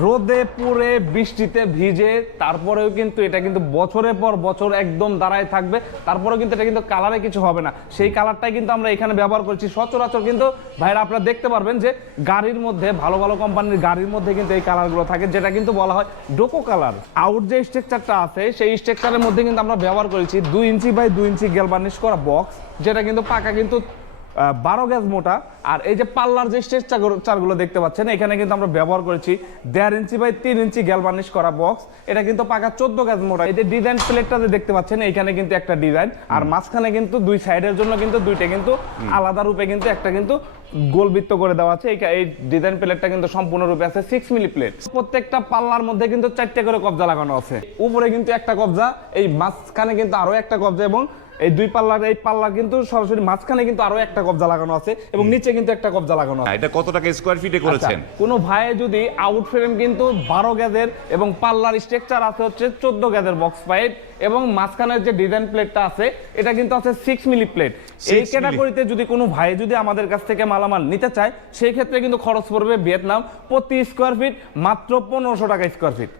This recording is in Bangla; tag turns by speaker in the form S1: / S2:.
S1: রোদে পুড়ে বৃষ্টিতে ভিজে, তারপরেও কিন্তু এটা কিন্তু বছরের পর বছর একদম দাঁড়ায় থাকবে। তারপরেও কিন্তু এটা কিন্তু কালারে কিছু হবে না। সেই কালারটাই কিন্তু আমরা এখানে ব্যবহার করছি। সচরাচর কিন্তু ভাইরা আপনারা দেখতে পারবেন যে গাড়ির মধ্যে, ভালো ভালো কোম্পানির গাড়ির মধ্যে কিন্তু এই কালারগুলো থাকে, যেটা কিন্তু বলা হয় ডোকো কালার আউট যে স্ট্রাকচারটা আছে, সেই স্ট্রাকচারের মধ্যে কিন্তু আমরা ব্যবহার করেছি দুই ইঞ্চি বাই দুই ইঞ্চি গ্যালবার্নিশ করা বক্স যেটা কিন্তু পাকা কিন্তু বারো গ্যাস মোটা। আর এই যে পাল্লার যে স্টেজ চারগুলো দেখতে পাচ্ছেন, এখানে কিন্তু আমরা ব্যবহার করেছি দেড় ইঞ্চি বাই তিন ইঞ্চি গ্যালবার্নিশ করা বক্স। এটা কিন্তু পাকা চোদ্দ গ্যাস মোটা। এই যে ডিজাইন প্লেটটা যে দেখতে পাচ্ছেন এখানে কিন্তু একটা ডিজাইন। আর মাঝখানে কিন্তু দুই সাইডের জন্য কিন্তু দুইটা কিন্তু আলাদা রূপে কিন্তু একটা কিন্তু গোলবৃত্ত করে দেওয়া আছে। এই- ডিজাইন প্লেটটা কিন্তু সম্পূর্ণ রূপে আছে সিক্স মিলি প্লেট প্রত্যেকটা পাল্লার মধ্যে কিন্তু চারটে করে কবজা লাগানো আছে। উপরে কিন্তু একটা কবজা, এই মাঝখানে কিন্তু আরও একটা কবজা এবং এই দুই পাল্লার এই পাল্লা কিন্তু সরাসরি মাঝখানে কিন্তু আরও একটা কবজা লাগানো আছে এবং নিচে কিন্তু একটা কবজা লাগানো আছে।
S2: এটা কত টাকা স্কোয়ার ফিটে করেছেন
S1: আচ্ছা, কোনো ভাই যদি আউট ফ্রেম কিন্তু বারো গ্যাজের এবং পাল্লার স্ট্রাকচার আছে হচ্ছে চোদ্দ গ্যাজের বক্স পাইপ এবং মাঝখানের যে ডিজাইন প্লেটটা আছে এটা কিন্তু আছে সিক্স মিলি প্লেট এই। ক্যাটাগরিতে যদি কোনো ভাই যদি আমাদের কাছ থেকে মালামাল নিতে চায় সেই ক্ষেত্রে কিন্তু খরচ পড়বে ভিয়েতনাম প্রতি স্কোয়ার ফিট মাত্র পনেরোশো টাকা স্কোয়ার ফিট